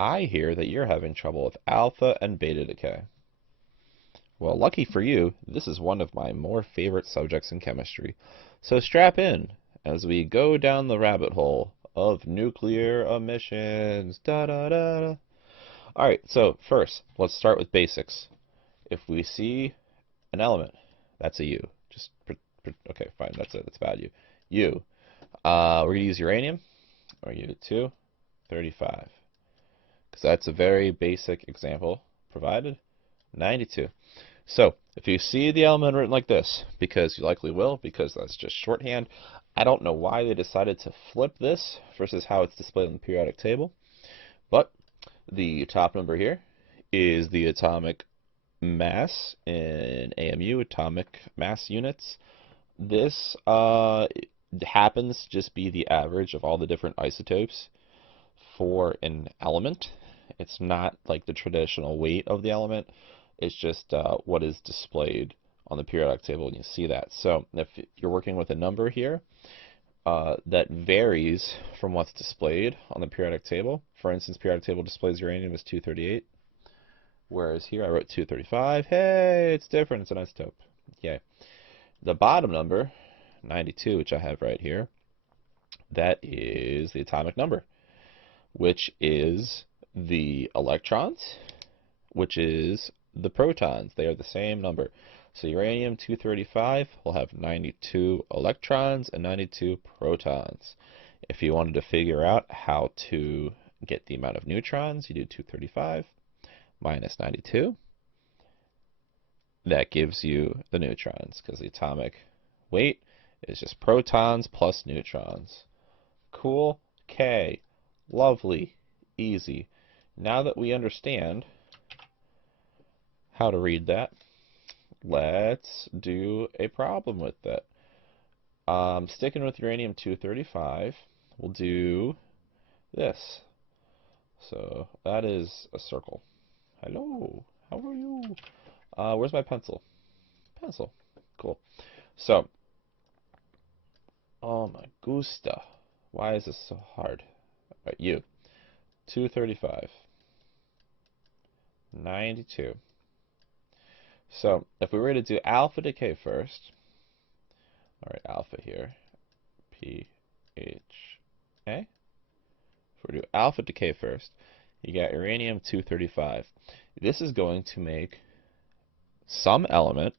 I hear that you're having trouble with alpha and beta decay. Well, lucky for you, this is one of my more favorite subjects in chemistry. So strap in as we go down the rabbit hole of nuclear emissions. Da da da da. Alright, so first, let's start with basics. If we see an element, that's a U. Okay, fine, that's it. That's about U. U. We're going to use uranium, or U-235, because that's a very basic example provided. 92. So, if you see the element written like this, because you likely will, because that's just shorthand, I don't know why they decided to flip this versus how it's displayed on the periodic table, but the top number here is the atomic mass in AMU, atomic mass units. This happens to just be the average of all the different isotopes for an element. It's not like the traditional weight of the element. It's just what is displayed on the periodic table, and you see that. So if you're working with a number here that varies from what's displayed on the periodic table, for instance, periodic table displays uranium as 238, whereas here I wrote 235. Hey, it's different. It's an isotope. Yay. The bottom number, 92, which I have right here, that is the atomic number, which is the electrons, which is the protons. They are the same number. So uranium-235 will have 92 electrons and 92 protons. If you wanted to figure out how to get the amount of neutrons, you do 235 minus 92. That gives you the neutrons, because the atomic weight is just protons plus neutrons. Cool. K. Lovely. Easy. Now that we understand how to read that, let's do a problem with that. Sticking with uranium-235, we'll do this. So that is a circle. Hello, how are you? Where's my pencil? Pencil. Cool. So, oh my gusta. Why is this so hard? All right, you. 235. 92. So, if we were to do alpha decay first, all right, alpha here, P, H, A. If we do alpha decay first, you got uranium-235. This is going to make some element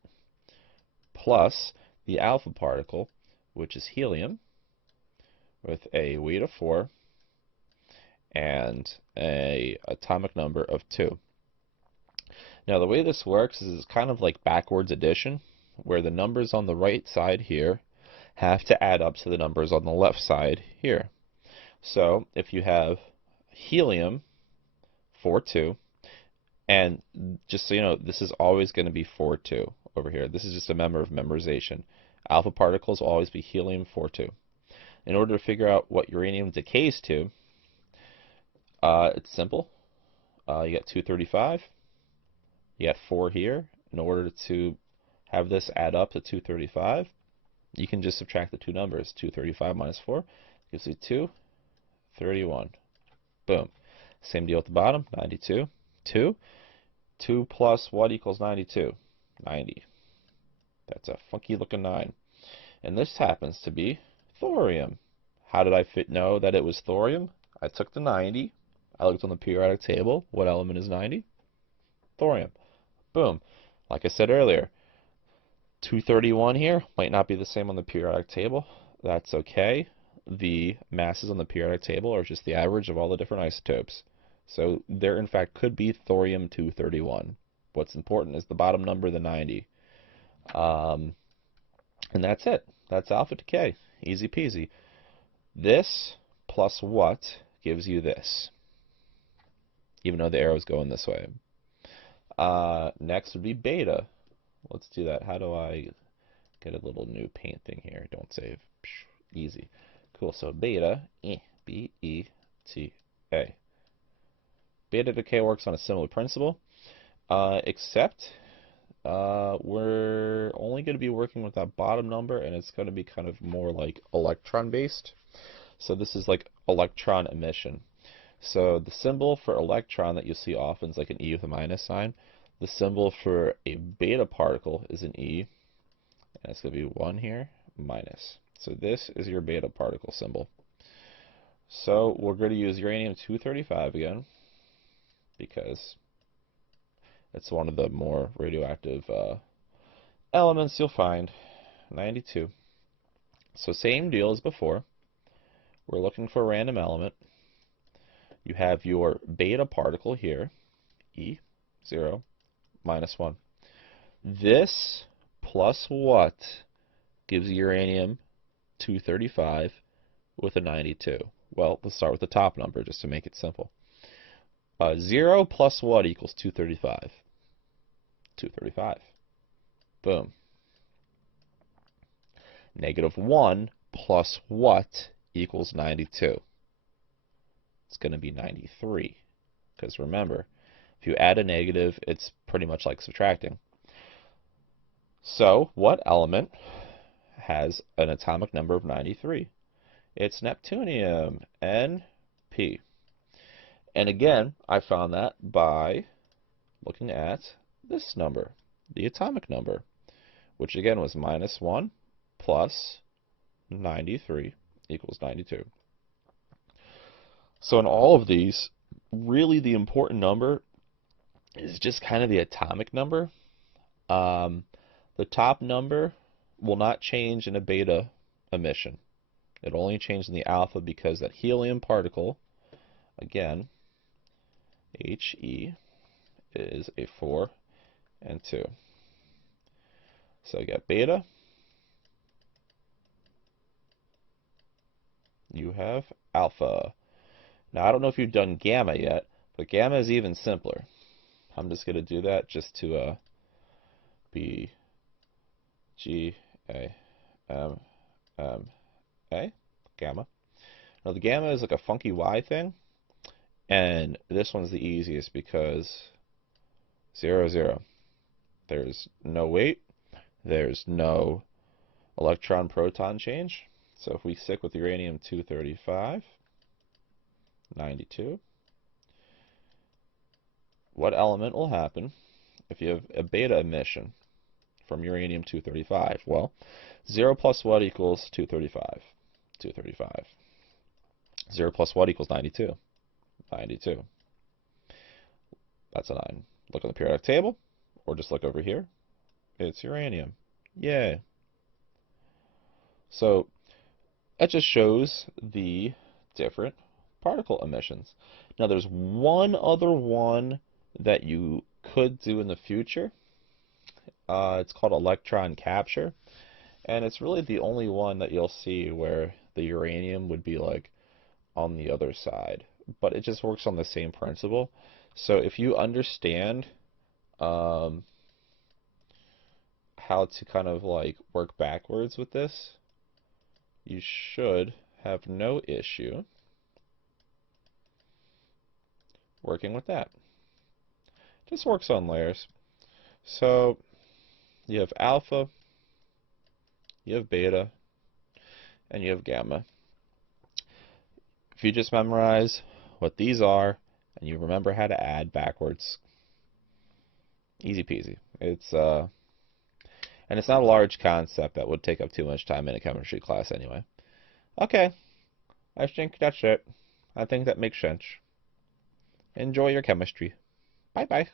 plus the alpha particle, which is helium, with a weight of 4 and a atomic number of 2. Now the way this works is kind of like backwards addition, where the numbers on the right side here have to add up to the numbers on the left side here. So if you have helium 4-2, and just so you know, this is always going to be 4-2 over here. This is just a member of memorization. Alpha particles will always be helium 4-2. In order to figure out what uranium decays to, it's simple. You got 235. You got 4 here. In order to have this add up to 235, you can just subtract the two numbers. 235 minus 4 gives you 231. Boom. Same deal at the bottom. 92. 2. 2 plus what equals 92? 90. That's a funky looking 9. And this happens to be thorium. How did I know that it was thorium? I took the 90. I looked on the periodic table. What element is 90? Thorium. Boom. Like I said earlier, 231 here might not be the same on the periodic table. That's okay. The masses on the periodic table are just the average of all the different isotopes. So there, in fact, could be thorium-231. What's important is the bottom number, the 90. And that's it. That's alpha decay. Easy peasy. This plus what gives you this, even though the arrow's going this way. Next would be beta. Let's do that. How do I get a little new paint thing here? Don't save. Easy. Cool. So beta, B-E-T-A. Beta decay works on a similar principle, except we're only going to be working with that bottom number, and it's going to be kind of more like electron based. So this is like electron emission. So the symbol for electron that you see often is like an E with a minus sign. The symbol for a beta particle is an E, and it's going to be 1 here, minus. So this is your beta particle symbol. So we're going to use uranium-235 again, because it's one of the more radioactive elements you'll find. 92. So same deal as before. We're looking for a random element. You have your beta particle here, E, 0, minus 1. This plus what gives uranium-235 with a 92? Well, let's start with the top number just to make it simple. 0 plus what equals 235? 235. Boom. Negative 1 plus what equals 92? It's going to be 93. Because remember, if you add a negative, it's pretty much like subtracting. So, what element has an atomic number of 93? It's neptunium, Np. And again, I found that by looking at this number, the atomic number, which again was minus 1 plus 93 equals 92. So in all of these, really the important number is just kind of the atomic number. The top number will not change in a beta emission. It'll only change in the alpha because that helium particle, again, He, is a 4 and 2. So you got beta. You have alpha. Now, I don't know if you've done gamma yet, but gamma is even simpler. I'm just going to do that just to be G, A, M, M, A, gamma. Now, the gamma is like a funky Y thing, and this one's the easiest because 0, 0. There's no weight, there's no electron-proton change. So if we stick with uranium-235, 92, what element will happen if you have a beta emission from uranium-235? Well, 0 plus what equals 235? 235. 0 plus what equals 92? 92. That's a 9. Look on the periodic table, or just look over here. It's uranium. Yay. So that just shows the different particle emissions. Now there's one other one that you could do in the future. It's called electron capture, and it's really the only one that you'll see where the uranium would be like on the other side, but it just works on the same principle. So if you understand how to kind of like work backwards with this, you should have no issue working with that. Just works on layers. So you have alpha, you have beta, and you have gamma. If you just memorize what these are and you remember how to add backwards, easy peasy. And it's not a large concept that would take up too much time in a chemistry class anyway. Okay, I think that's it. I think that makes sense. Enjoy your chemistry. Bye-bye.